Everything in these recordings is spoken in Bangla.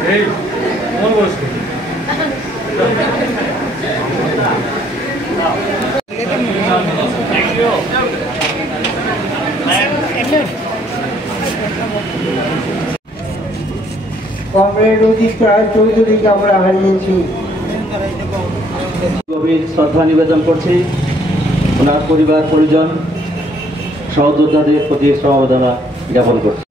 Hey, one was. Thank you. Comrade Ajit Ray চৌধুরীকে আমরা হারিয়েছি। গভীর শ্রদ্ধা নিবেদন করছি। ওনার পরিবার পরিজন সহযোদ্ধাদের প্রতি সমবেদনা জ্ঞাপন করছি।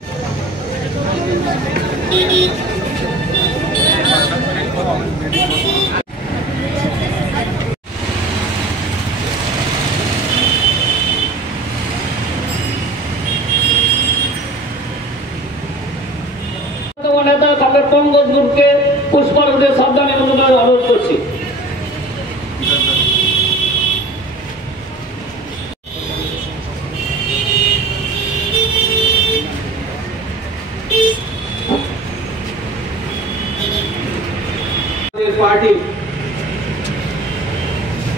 নেতা ডক্টর পঙ্কজ গুরুকে পুষ্পার্ঘ্য শ্রদ্ধা নিবেদনের অনুরোধ করছি। পার্টি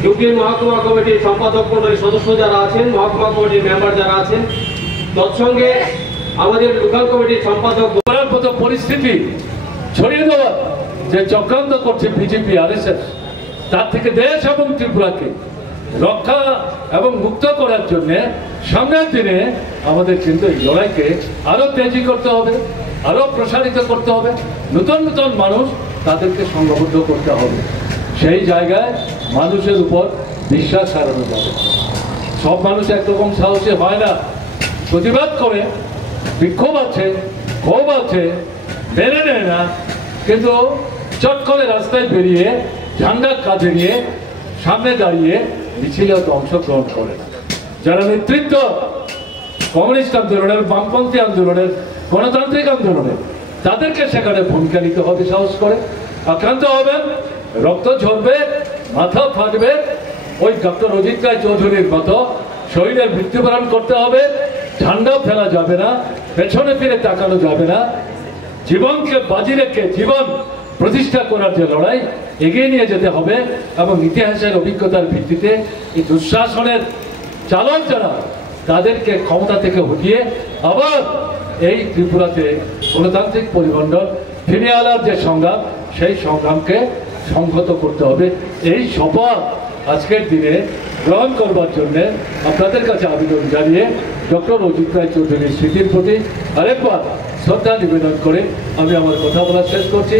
ইউপি মহকুমা কমিটির সম্পাদক মন্ডলীর সদস্য যারা আছেন, মহকুমা কমিটির মেম্বার যারা আছেন, তৎসঙ্গে আমাদের লোকাল কমিটির সম্পাদক পরিস্থিতি ছড়িয়ে দেওয়া যে চক্রান্ত করছে বিজেপি আরএসএস, তার থেকে দেশ এবং ত্রিপুরাকে রক্ষা এবং মুক্ত করার জন্য সামনের দিনে আমাদের কিন্তু এই লড়াইকে আরো তেজি করতে হবে, আরো প্রসারিত করতে হবে। নতুন নতুন মানুষ তাদেরকে সংঘবদ্ধ করতে হবে। সেই জায়গায় মানুষের উপর বিশ্বাস হারানো যাবে। সব মানুষ একরকম সাহসী হয় না। প্রতিবাদ করে, বিক্ষোভ আছে, ক্ষোভ আছে, মেনে নেয় না, কিন্তু চট করে রাস্তায় বেরিয়ে ঝান্ডা কাঁধে নিয়ে সামনে দাঁড়িয়ে মিছিলে অংশগ্রহণ করে না। যারা নেতৃত্ব কমিউনিস্ট আন্দোলনের, বামপন্থী আন্দোলনের, গণতান্ত্রিক আন্দোলনের, তাদেরকে সেখানে ভূমিকা নিতে হবে। সাহস করে আক্রান্ত হবেন, রক্ত ঝরবে, মাথা ফাটবে, ওই ডক্টর অজিত রায় চৌধুরীর মতো শহীদের মৃত্যুবরণ করতে হবে। ঝান্ডা ফেলা যাবে না, পেছনে ফিরে তাকানো যাবে না। জীবনকে বাজি রেখে জীবন প্রতিষ্ঠা করার যে লড়াই, এগিয়ে নিয়ে যেতে হবে। এবং ইতিহাসের অভিজ্ঞতার ভিত্তিতে এই দুঃশাসনের চালক যারা, তাদেরকে ক্ষমতা থেকে হটিয়ে আবার এই ত্রিপুরাতে গণতান্ত্রিক পরিমণ্ডল ফিরিয়ে আনার যে সংগ্রাম, সেই সংগ্রামকে সংহত করতে হবে। এই শপথ আজকের দিনে গ্রহণ করবার জন্য আপনাদের কাছে আবেদন জানিয়ে ডক্টর অজিত রায় চৌধুরীর স্মৃতির প্রতি আরেকবার শ্রদ্ধা নিবেদন করে আমি আমার কথা বলা শেষ করছি।